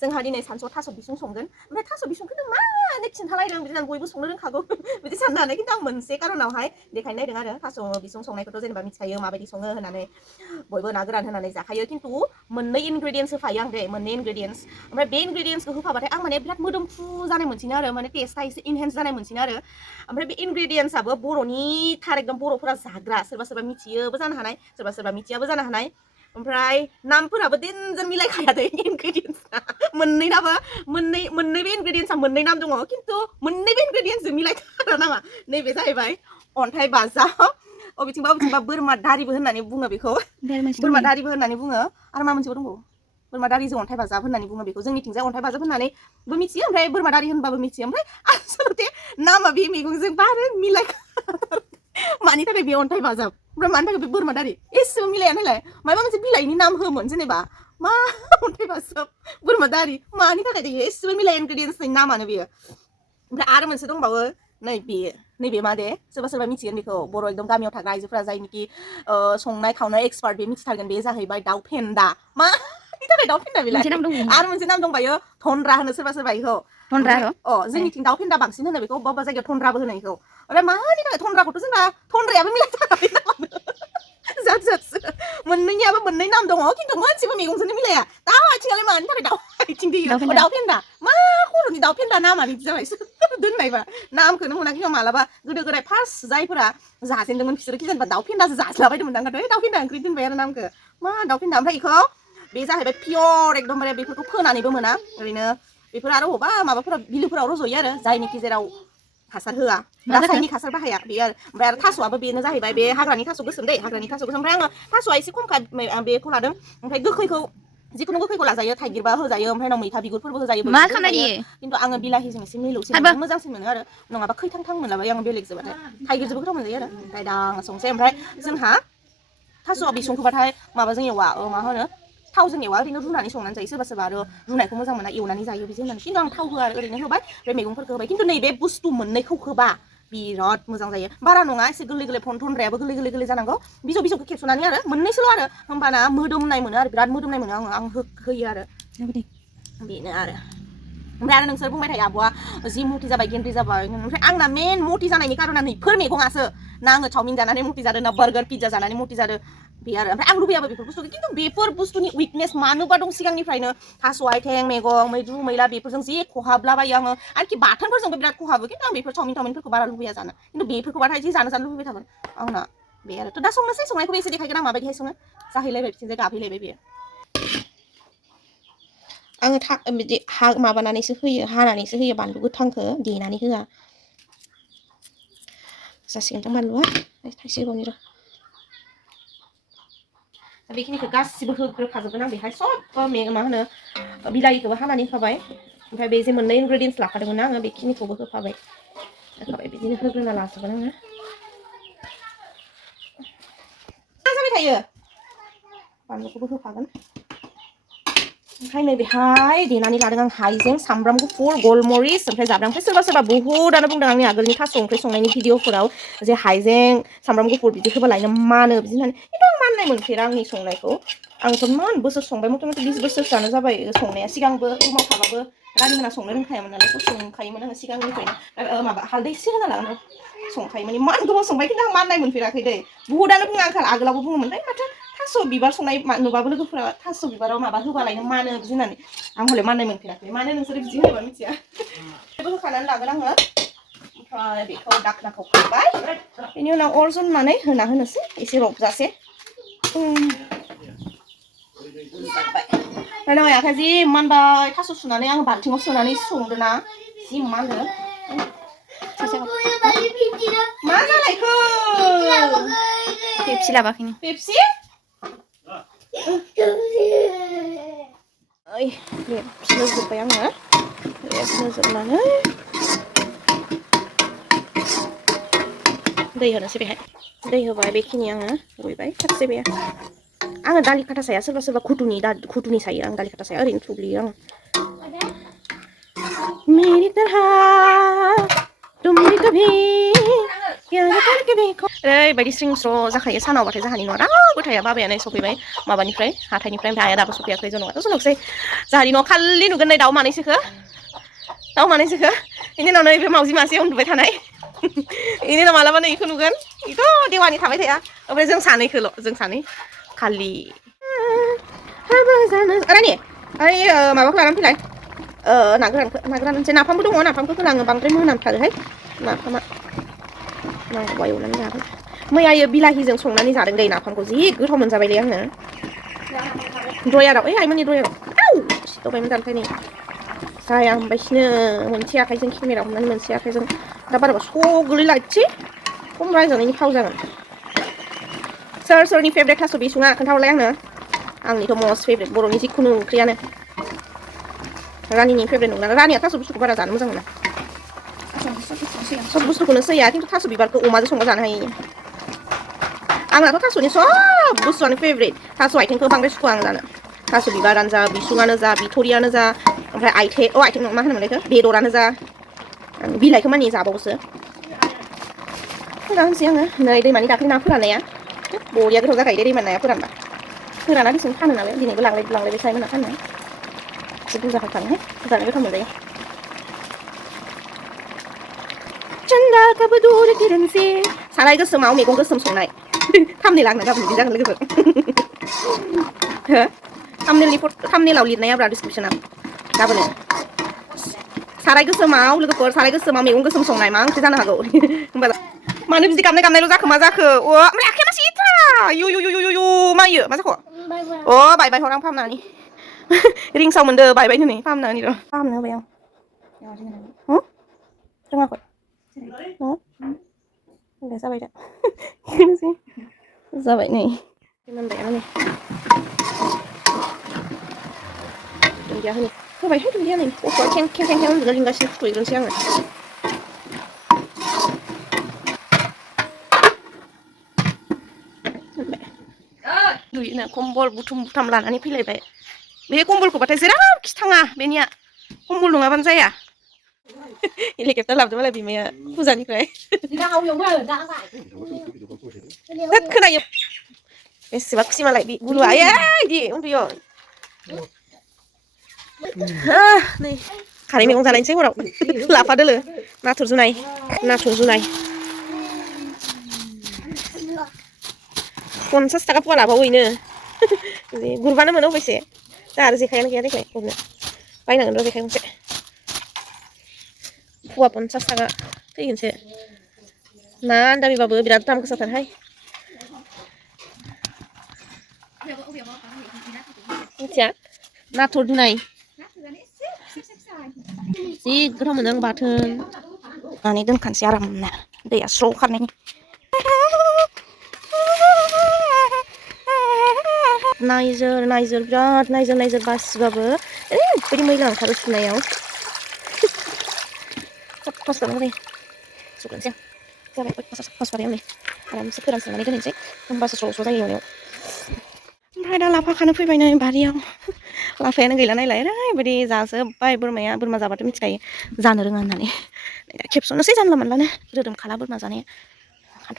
जोंहा दिनै सानसुआव थास' बिसं संगोन ओमफ्राय थास' बिसंखौ नों मा खिन्थालायदों बिदि बयबो संनो रोंखागौ बिदि साननानै खिन्थु आं मोनसे कारनावहाय देखायनो नायदों आरो थास' बिसं संनायखौथ' जेनेबा मिथिखायो माबायदि सङो होननानै बयबो ना गोरान होनानै जाखायो खिन्थु मोननै इनग्रेडियेन्ट्स होफायो आं दे मोननै इनग्रेडियेन्ट्स ओमफ्राय बे इनग्रेडियेन्ट्सखौ होफाबाथाय आं माने बिराद मोदोमफ्रु जानाय मोनसिनो आरो माने टेस्टआ एसे इनहेन्स जानाय मोनसिनो आरो ओमफ्राय बे इनग्रेडियेन्ट्सआबो बर'नि थार एकदम बर'फोरा जाग्रा सोरबा सोरबा मिथियोबो जानो हानाय सोरबा सोरबा मिथियाबो जानो हानाय ओमफ्राय नामफोराबो देनजार मिलायखाया दे इनग्रेडियेन्ट्सआ मोननै बे इनग्रेडियेन्ट्सआ मोननै नाम दङ खिन्थु मोननै बे इनग्रेडियेन्ट्सजों मिलायथारा नामा नैबे जाहैबाय अन्थाइ बाजाब बबेथिंबा बोरमा दारिबो होननानै बुङो बेखौ बोरमा दारिबो होननानै बुङो आरो मा मोनसेबो दंबावो बोरमा दारिजों अन्थाइ बाजाब होननानै बुङो बेखौ जोंनिथिंजाय अन्थाइ बाजाब होननानैबो मिथियो ओमफ्राय बोरमा दारि होनबाबो मिथियो ओमफ्राय आसलथे नामा बे मैगंजों बारो मिलायखाया मानि थाखाय बे अन्थाइ बाजाब ओमफ्राय मानि थाखाय बे बोरमा दारि एसेबो मिलाया नालाय माबा मोनसे बिलाइनि नाम होमोन जेनेबा मा अन्थाइ बाजाब बोरमा दारि मानि थाखाय दे एसेबो मिलाया इनग्रेडियेन्ट्सनि नामानो बेयो ओमफ्राय आरो मोनसे दंबावो नैबे मा दे सोरबा सोरबा मिथिगोन बेखौ बर' एकदम गामियाव थाग्रा आइजोफोरा जायनिखि संनाय खावनाय एक्सपार्ट बे मिथिथारगोन बे जाहैबाय दाउ फेन्दा मानि थाखाय दाउ फेन्दा बेलाय आरो मोनसे नाम दंबायो थन्द्रा होनो सोरबा सोरबा बेखौ जोंनिथिं दाउ फेन्दा बांसिन होनो बेखौ अबेबा जायगायाव थन्द्राबो होनो बेखौ ओमफ्राय मानि थाखाय थन्द्राखौथ' जोंना थन्द्रायाबो मिलायथाराखै नामानो जाथसो मोननैनियाबो मोननै नाम दङ खिन्थु मोनसेबो मैगंजोंनो मिलाया दाउ आथिङालाय मानि थाखाय दाउ आथिं दैयो दाउ फेन्दा मा खर'नि दाउ फेन्दा नामा बिदि जाबाय दोननायबा नामखौनो मोनाखै मालाबा गोदो गोदाय फार्स्ट जायफोरा जाजेनदोंमोन बिसोरो कि जेनेबा दाउ फेन्दासो जास्लाबायदोंमोन दां दाउ फेन्दा ओंख्रि दोनबाय आरो नामखौ मा दाउ फेन्दा ओमफ्राय बेखौ बे जाहैबाय पियर एकदमबारे बेफोरखौ फोनानैबो मोना ओरैनो बेफोर आरो अबा माबाफोरा बिलोफोराव रज'यो आरो जायनिखि जेराव हासार होआ रासायनिक हासार बाहाया बेयो आरो ओमफ्राय आरो थास'आबो बेनो जाहैबाय बे हाग्रानि थास' गोसोम दै हाग्रानि थास' गोसोम ओमफ्राय आङो थास'आ एसे खमखा बेखौ लादों ओमफ्राय गोखैखौ जिखुनु गोखैखौ लाजायो थाइगिरबा होजायो ओमफ्राय उनाव मैथा बिगुरफोरबो होजायो खिन्थु आङो बिलाहिजों एसे मिलौसिन मोजांसिन मोनो आरो नङाबा खैथांथां मोनलाबायो आङो बेलेगजोंबाथाय थाइगिरजोंबो गोथाव मोनजायो आरो ओमफ्राय दा आङो संसै ओमफ्राय जोंहा थास' बिसंखौबाथाय माबाजों एवा मा होनो थावजों एवा ओरैनो रुनानै संनानै जायो सोरबा सोरबा आरो रुनायखौ मोजां मोना एवनानै जायो बिदि होननानै खिन्थु आं थाव होआ ओरैनो होबाय ओमफ्राय मैगंफोरखौ होबाय खिन्थु नैबे बुस्थु मोननैखौ होबा बिराद मोजां जायो बारा नङा एसे गोरलै गोरलै थन्द्रायाबो गोरलै गोरलै जानांगौ बिजौखौ खेबस'नानै आरो मोननैसोल' आरो होमबाना मोदोमनाय मोनो आरो बिराद मोदोमनाय मोनो आं होयो आरो बेनो आरो ओमफ्राय आरो नोंसोर बुंबाय थायो आब'आ जि मटि जाबाय गेन्द्रि जाबाय ओमफ्राय आंना मेन मटि जानायनि कारना नैफोर मैगङासो ना आङो चावमिन जानानै मटि जादों ना बार्गार पिज्जा जानानै मटि जादों बे आरो ओमफ्राय आं लुबैयाबो बेफोर बुस्थुखौ खिन्थु बेफोर बुस्थुनि उइकनेस मानोबा दं सिगांनिफ्रायनो थास' आथिं मैगं मैद्रु मैला बेफोरजों जे खहाबलाबायो आङो आरोखि बाथोनफोरजोंबो बिराद खहाबो खिन्थु आं बेफोर चावमिनफोरखौ बारा लुबैया जानो खिन्थु बेफोरखौबाथाय जि जानो लुबैबाय थागोन आंना बे आरो दा संनोसै संनायखौबो एसे देखायगोन आं माबायदिहाय सङो जाहैलायबाय बिथिंजाय गाबहैलायबाय बेयो आङो बिदि माबानानैसो होयो हानानैसो होयो बानलु गोथांखौ देनानै होआ जासिगोनदां बानलुआ थाइसेबावनि र' बेखिनिखौ गासिबो होग्रोखाजोबगोन आं बेहाय सब मा होनो बिलाहिखौबो हानानै होखाबाय ओमफ्राय बे जे मोननै इनग्रेडियेन्ट्स लाखादोंमोन ना आङो बेखिनिखौबो होखाबाय बिदिनो होग्रोना लाजोबगोन आङो जाबाय थायो बानलुखौबो होफागोन ओमफ्राय नैबेहाय देनानै लादों आं हाइजें सामब्राम गुफुर गलमरिस ओमफ्राय जाब्रां ओमफ्राय सोरबा सोरबा बुहुदानो बुंदों आंनि आगोलनि थास' ओंख्रि संनायनि भिडिअफोराव जे हाइजें सामब्राम गुफुर बिदि होबा लायनो मानो बिदि होननानै खिन्थु आं माननाय मोनफेरा आंनि संनायखौ आंथ' मान बोसोर संबाय मथा मथि 20 बोसोरसोआनो जाबाय संनाया सिगांबो रुमाव थाबाबो रानि मोना संनो रोंखायामोन नालाय संखायोमोन आङो सिगांनिफ्रायनो माबा हालदै एसे होना लागोन संखायोमोन इमान गोबाव संबाय खिन्थु आं माननाय मोनफेराखै दै बुहुदानो बुङो आंखौ आगोलावबो बुङोमोन माथो थास' बिबार संनाय नुबाबो लोगोफोरा थास' बिबाराव माबा होबालायनो मानो बिदि होननानै आं हले माननाय मोनफेराखै मानो नोंसोरो बिदि होनोबा मिथिया बेबो होखानानै लागोन आङो ओमफ्राय बेखौ दाखनाखौ खोबबाय बेनि उनाव अर जन्नानै होना होनोसै एसे रबजासे नै आखाइ जि मानबाय थास' सुनानै आङो बाल्थिङाव सोनानै संदों ना जि मानो मा जालायखो पेपसि लाबाखै पेपसि लेबहोजोब्बाय आङो लेबहोजोबनानै दै होनोसै बेहाय दै होबाय बेखिनि आङो रुइबाय खाथि बे आङो दालि खाथा साया सोरबा सोरबा खुथुनि सायो आं दालि खाथा साया ओरैनो थुग्लियो आं मेरी तरह तुम भी कभी ओरैबायदि स्रिं स्र' जाखायो सानावबाथाय जाहानि न'आ रावबो थाया बाबायानो सफैबाय माबानिफ्राय हाथाइनिफ्राय ओमफ्राय आइया दाबो सफैयाखै जन'आथ' जन'सै जाहानि न'आव खालि नुगोन नै दाउ मानैसोखो बेनि उनाव नैबे मावजि मासे उन्दुबाय थानाय बेनि उनाव मालाबा नै इखौ नुगोन इथ' देवानि थाबाय थाया ओमफ्राय जों सानैखौल' जों सानै खालि रानि ओइ माबाखौ लानानै फैलाय ना गोरान मोनसे नाफामबो दङ नाफामखौ होलाङो बांद्राय मोनामथारोहाय नाफामा नांगौबा एवनानै जागोन मैयायो बिलाहिजों संनानै जादों दै नाफामखौ जि गोथाव मोनजाबायलै आङो ड्रयाराव ओइ आइमोननि ड्रयाराव आउ सिथावबायमोन दानखाय नै जाया होनबायसिनो मोनसे आखाइजों केमेरा हमनानै मोनसे आखाइजों दा बाराबा स' गोलैलायसै खम रायजानायनि फाव जागोन सोरनि फेभरेट थास' बिसुङा खोन्थाहरलाय आंनो आंनिथ' मस्ट फेभरेट बर'नि जिखुनु ओंख्रियानो रानिनि फेभरेट नंला रानिया थास' बिसुखौ बारा जानो मोजां मोना सब बुस्थुखौनो सैया खिन्थु थास' बिबारखौ अमाजों संबा जानो हायो आंनाथ' थास'नि सब बुस्थुआनो फेभरेट थास' आथिंखौ बांद्राय सुखुवा आं जानो थास' बिबारानो जा बिसुङानो जा बिथ'रियानो जा ओमफ्राय आथिं मा होनोमोनलाय बेखौ बेदरानो जा बिलाइखौ मानि जाबावोसो फोरानसै आङो नै दैमानि दाख्लै ना फोराननाया बरिया गोथाव जाखायो दे दैमानि नाया फोराना बिसिनो फानो नालाय दिनैबो लांलायबाय सानमोनना फाननो एसे बुरजा होखानोहाय जानो गोथाव मोनजायो चन्दा काबो दूर गिरनसे साराय गोसोमाव मैगं गोसोम संनाय थामने लांना गाबोन बिदि जागोन लोगोफोर हो थामनेलाव लिरनाया ब्रा डिसक्रिपसनाव गाबोनो साराय गोसोमाव लोगोफोर साराय गोसोमाव मैगं गोसोम संनाय मा ओंख्रि जानो हागौ होमबा मानो बिदि गाबनायल' जाखो मा जाखो अ ओमफ्राय आखाया मासे इथा यु मायो मा जाखो अ बायबाय हर आं फाहामनानै रिंसाव मोनदो बायबाय नै फाहामनानै र' फाहामनो होबाय आं रोङाखै दे जाबाय दा जाबाय नै मोनबायानो नै दुन्दिया होनि होबायहाय दुन्दिया नै गथ'आ खें खें खें उन्दुनो लिंगासिनो फुथुहैग्रोनोसै आङो दुइनो कम्बल बुथुम बुथाम लानानै फैलायबाय बे कम्बलखौबाथाय जेरावखि थाङा बेनिया कम्बल नङाबानो जाया हेलिकप्टार लाबोदों मालाय बिमाया फुजानिफ्राय खोनायो बेसेबा खुसि मालाय गुलुआ इदि उन्दैयो नै खारै मैगं जानायसै हराव लाफा दोलो नाथुर जुनाय 50 थाखा फवा लाबावो इनो गुरबानो मोनो अबयसे दा आरो जेखायानो गैया देग्लाय गुरनो बायनांगोन र' जेखाइ गंसे फवा 50 थाखा थैगोनसो ना आन्दामिबाबो बिराद दाम गोसाथारहाय मिथिया नाथुर दुनाय जि गोथाव मोनो आं बाथोन माने दोनखानोसै आरामनो दैया स्र' खारनायनि नायजोर बिराद नायजोर बासिबाबो ओरैबायदि मैला ओंखारो सुनायाव खस्थ' जायो सुगोनसै आं जाबाय खस्थ' बानाय आंनि आरामसे फोरानस्रांनानै दोननोसै होमबासो स्र' जायो एवनायाव ओमफ्राय दा लाफा खानो फैबाय नै बारियाव लाफायानो गैला नायलाय ओरैबायदि जाजोब्बाय बोरमा जाबाथ' मिथिखायो जानो रोङा होननानै दा खेबस'नोसै जानला मोनलानो रोदोमखाला बोरमा जानाया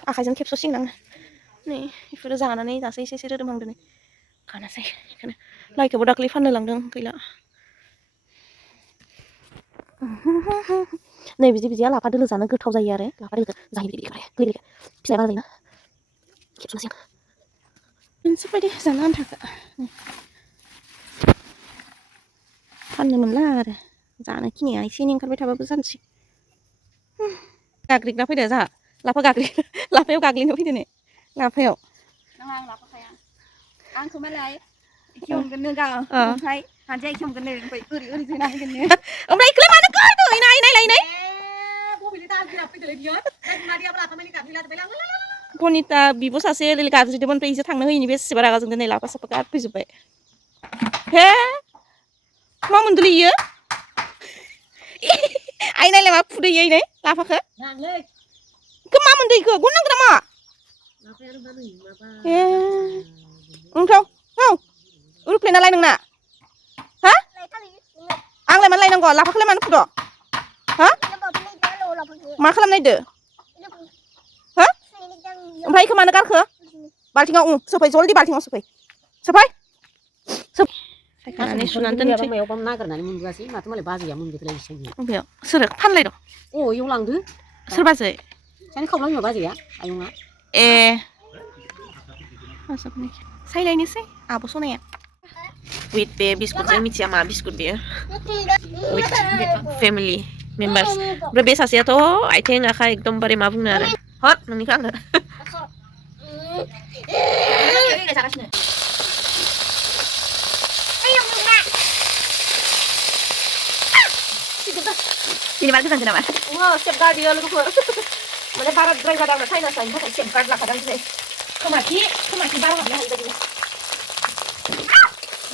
आखाइजों खेबस'सिगोन आङो नै बेफोरो जानानै दासो एसे रोदोमहांदों नै खानोसै बेखौनो लाइखौबो दाख्लै फाननो लांदों गैला नै बिदिया लाफा दोलो जानो गोथाव जायो आरो लाफा दोलो जायो बिदि गोरलै फिसा बारा जायोना खेबस'नोसै आं मोनसेबायदि जानो आन्थाखौ फाननो मोनला आरो जानो खिनिया एसे एनै ओंखारबाय थाबाबो जानोसै गाग्लिग्रा फैदो जोंहा लाफायाव गाग्लिनो फैदो नै लाफायाव नाङा आं लाफाखाया आंखौ मालाय इखि हमगोननो ओमफ्राय हानजाया इखि हमगोननो ओमफ्राय ओरै जोना होगोननो ओमफ्राय इखौलाय मानो गारदो नायलाय बबेनि दागिना फैदोलै बियो मादैयाबो लाफामानि गाग्लिला जोब्बाय बनिता बिब' सासे गाज्रिदोंमोन ओमफ्राय इजों थांनो होयिनि बेसेबा रागा जोंदों नै लाफा साफा गारफैजोब्बाय हे मा मोनदोंलै इयो आइ नायलाय मा फुदैयो नै लाफाखौ मा मोनदों इखौ गन नांगौ नामा ए ओंथ' औ उरुफ्लेनालाय नोंना हा आंलाय मानो लायनांगौ लाफाखौलाय मानो फुद' हा मा खालामनायदो ओमफ्राय इखो मानो गारखो बाल्थिङाव सोफै जल्दि बाल्थिङाव सोफै सायखानानै सुनानै दोनसै मायावबा नागिरनानै मोनबोआसै माथो मालाय बाजैया मोनबोदोलाय इसानिया बेयाव सोरो फानलाय र' इयाव लांदो सोर बाजै इसानि खावलाय बिमा बाजैया आयंआ ए सायलायनोसै आब' सनाया with बे बिस्कुट जों मिथिया मा बिस्कुट बेयो with family members ओमफ्राय बे सासेयाथ' आथिं आखाइ एकदमबारे मा बुंनो आरो हर नोंनिखौ आंनो ini baru kan kenapa? Wah, safeguard dia lu tuh. Mana barat dry badan mana China saya pakai safeguard lah kadang sih. Kemaki barat dia hari tadi.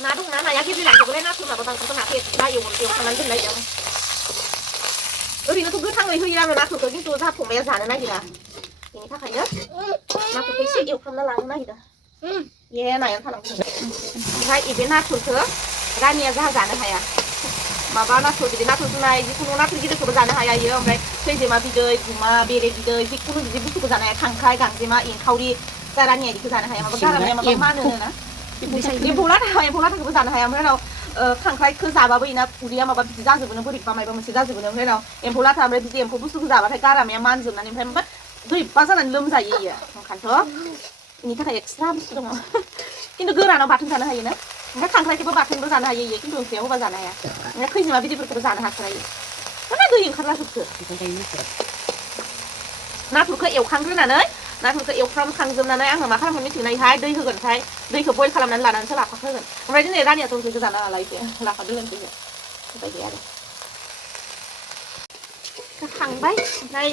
Nadu mana ya kita bilang boleh nadu nadu tentang tentang apa? Nah, yung kanan tuh lagi. Ini tuh gue tanggung itu ya, nadu tuh gitu, tak pun biasa nih lagi dah. Ini tak kaya. Nadu tuh sih yung kanan lang lagi dah. Iya, nah yang kanan tuh. Nah, ibu nadu tuh, rani aja jangan kaya. माबा नाथुर बिदि नाथुर जुनाय जिखुनु नाथुर गिदिरखौबो जानो हाया इयो ओमफ्राय खैजेमा बिदै गुमा बेरे बिदै जिखुनु बिदि बुस्थुखौ जानो हाया खांख्राइ गांजेमा एंखावरि जारानिया इदिखौ जानो हाया माबा गारामाया माबा मा होनो ना एम्फौ लाथाखौबो जानो हाया ओमफ्राय उनाव खांख्राइखौ जाबाबो इना उदैया माबा बिदि जाजोबोनो बोरैबा माबा मोनसे जाजोबोनो ओमफ्राय उनाव एम्फौ लाथा ओमफ्राय बिदि एम्फौ बुस्थुखौ जाबाथाय गारामाया मानजोबनानै ओमफ्राय माबा बोरैबा जानानै लोमजायो इयो ओंखायनोथ' इनि थाखाय एक्सट्रा बुस्थु दङ खिन्थु गोरानाव बाथोन जानो हायो ना ओमफ्राय खांख्राइखौबो बाथोनबो जानो हायो इयो खिन्थु ओंख्रियाव होबा जानो हाया ओमफ्राय खैजेमा बिदैफोरखौबो जानो हाथारायो माने दै ओंखारलाजोबखो नाथुरखौ एवखांग्रोनानै नाथुरखौ एवफ्रामखांजोबनानै आङो मा खालामगोन मिथिनायहाय दै होगोनथाय दैखौ बयल खालामनानै लानानैसो लाफाखौ होगोन ओमफ्राय दिनै रानियाथ' ओंख्रिखौ जानो हाला इसे लाफा दोनसै बेबायदि आरो खांबाय ओमफ्राय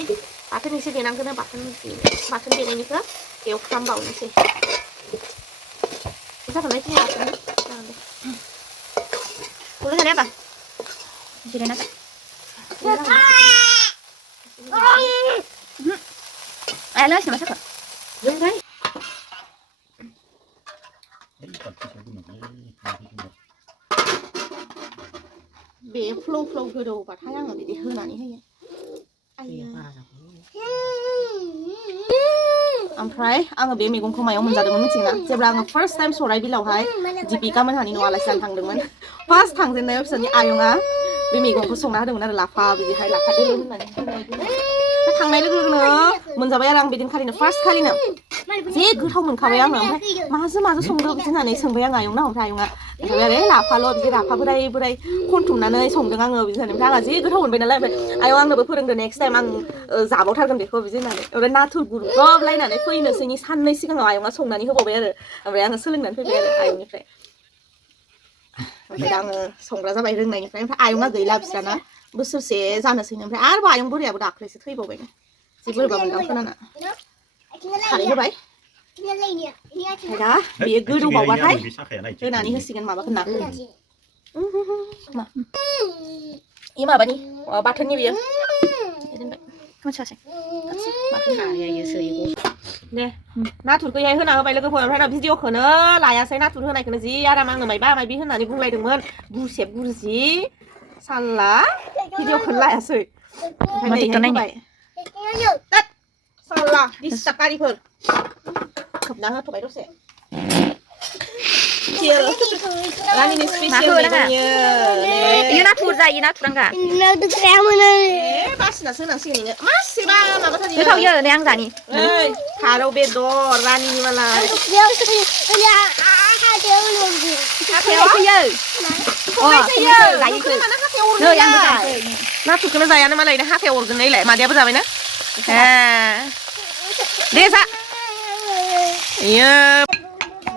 बाथोन एसे देनांगोन बाथोन देनायनिखौ एवफ्रामबावनोसै जागोनलाय दिनै बाथोन boleh cari apa? Cari apa? Ayo lah, masak kok. Belum kan? Be flow godo bathai आङो बिदि होनानै होयो आयो ओमफ्राय आङो बे मैगंखौ मायाव मोनजादोंमोन मिथिगोना जेब्ला आङो फार्स्ट टाइम सराय बिलावहाय दीपिका मोनहानि न'आव आलासि जानो थांदोंमोन फार्स्ट थांजेननायाव बिसोरनि आयंआ बे मैगंखौ संना होदोंमोन आरो लाफा बिदिहाय लाफा दोलो होननानै थांनाय लोगो लोगोनो मोनजाबाय आरो आं बेदिनखालिनो फार्स्ट खालिनो जे गोथाव मोनखाबाय आङो ओमफ्राय माजों संदो बिदि होननानै सोंबाय आं आयंनाव ओमफ्राय आयंआ खोन्थाबाय आरो लाफाल' बिदि लाफा बोराय खनथुमनानै संदों आङो बिदि होननानै ओमफ्राय आंहा जि गोथाव मोनबाय नालाय ओमफ्राय आयं आंनोबो फोरोंदो नेक्स्ट टाइम आं जाबावथारगोन बेखौ बिदि होननानै ओमफ्राय नाथुर गुरब्रबलायनानै फैनोसैनि साननै सिगाङाव आयंआ संनानै होबावबाय आरो ओमफ्राय आङो सोलोंनानै फैबाय आरो आयंनिफ्राय ओमफ्राय आङो संग्रा जाबाय रोंनायनिफ्राय ओमफ्राय आयंआ गैला बिस्राना बोसोरसे जानोसैनो ओमफ्राय आरोबाव आयं बोरायाबो दाख्लैसो थैबावबायनो जि बोरैबा मोनदां खोनाना खारै होबाय ओमफ्राय दा बेयो गोदौबावबाथाय होनानै होसिगोन माबाखौ नाखौ मा इ माबानि बाथोननि बियो दे नाथुरखौहाय होना होबाय लोगोफोर ओमफ्राय भिडिअखौनो लायासै नाथुर होनायखौनो जि आराम आंनो मायबा मायबि होननानै बुंलायदोंमोन गुसेब गुरजि साल्ला भिडिअखौनो लायासै ओमफ्राय होबाय साल्ला दिसटाकारिफोर खोबना होथ'बाय दसे रानिनि स्पेसियेल मैगंयो ini natur za ini natur enggak बासिनासो होनांसिगोन नोङो मासेबा माबाथार gotaw yo ne ang zani फारौ बेदर रानिनि मालाय नाथुरखौनो जायानो मालाय हाथायाव अरगोन नैलाय मादैयाबो जाबायना दे जा इयो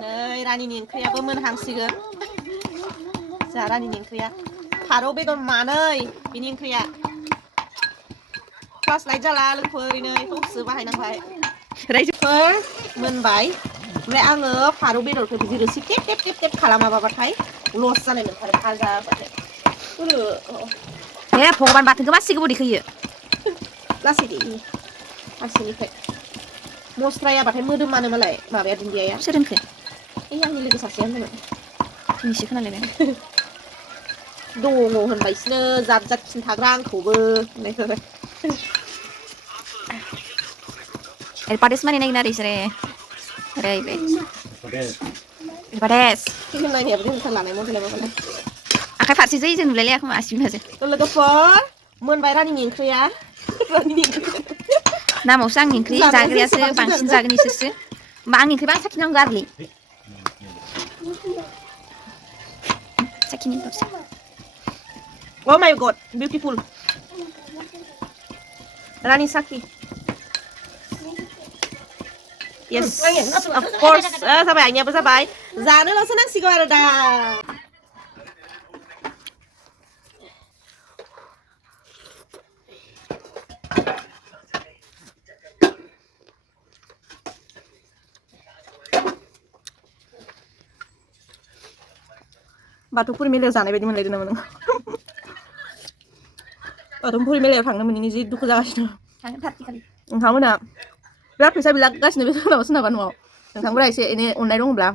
नै रानिनि ओंख्रियाबो मोनहांसिगोन जा रानिनि ओंख्रिया फारौ बेदर मानै बिनि ओंख्रिया क्लास लाइट जाला लोगोफोर ओरैनो थौसो बाहायनांबाय रायजोफोर मोनबाय ओमफ्राय आङो फारौ बेदरखौ बिदि रोसि टेप खालामाबाथाय लस जानाय मोनथारो भाजाबाथाय हे भगवान बाथोनखौ मासि गोबाव देखायो लासै दे फारसेनिफ्राय मस्लायाबाथाय मोदोमानो मालाय माबाया दुन्दियाया सोर रोंखो आंनि लोगो सासेया होनदोंमोन दिनैसो खोनालायबाय दङ होनबायसिनो जात खिन्थाग्रा आंखौबो एलपादेस माने नागिन आरो इसोरो ओरैबाय एलपादेस फिल्म नायनायाबो जों लानाय मडेल माबालाय आखाइ फारसे जै जों नुलायलाया खोमा आसिबिनाजों थ' लोगोफोर मोनबाय रानिनि ओंख्रिया रानिनि ओंख्रि नामावसो आंनि ओंख्रि जाग्रायासो बांसिन जागोन इसोरसो होमबा आंनि ओंख्रिबा आं साखिनांगौ आरोलै साखिनि दरसे Oh my god, beautiful. Rani Saki. Yes, of course. Sabai, anya sabai. Zana lo senang sih kau ada. Batukuri mele zana bedi mulai dina mana. Batukuri mele phangna meni ji duku jagasino. थांगोन party खालि नोंथांमोना बिराद फैसा बिलागासिनो बे सोरनाबा सोरनाबा न'आव नोंथांमोना एसे एनै अननाय दङब्ला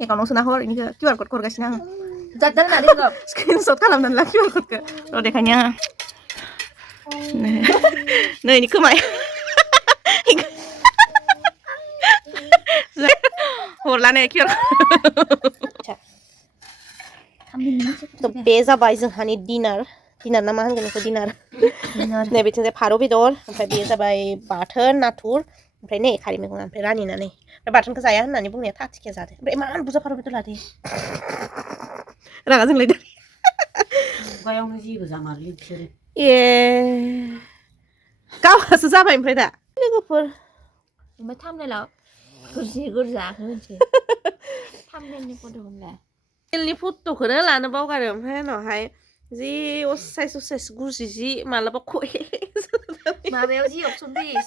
एकाउन्टाव सोना हर इनिखौ किउआर कड हरगासिनो आङो जादों होननानै बुङो स्क्रिनशट खालामनानै ला किउआर क'डखौ र' देखायनि आङो नै इनि खोमाया हरला नै किउआर कड बे जाबाय जोंहानि डिनार ना मा होनगोन बेखौ डिनार नै बिथिंजाय फारौ बेदर ओमफ्राय बेयो जाबाय बाथोन नाथुर ओमफ्राय नै खारै मैगं ओमफ्राय रानिना नै ओमफ्राय बाथोनखौ जाया होननानै बुंनाया थाथिखे जादो ओमफ्राय इमान बुरजा फारौ बेदर लादो रागा जोंलायदो खुगायावनो जेबो जामारलै बिसोरो ए गावहासो जाबाय ओमफ्राय दा लोगोफोर ओमफ्राय थामनेलाव गोरजा होनसै थामनेलनि फट' हमला नि फट'खौनो लानो बावगारो ओमफ्राय उनावहाय जि असाइस गुरजि जि मालाबा खय माबायाव जि अपसन फैयो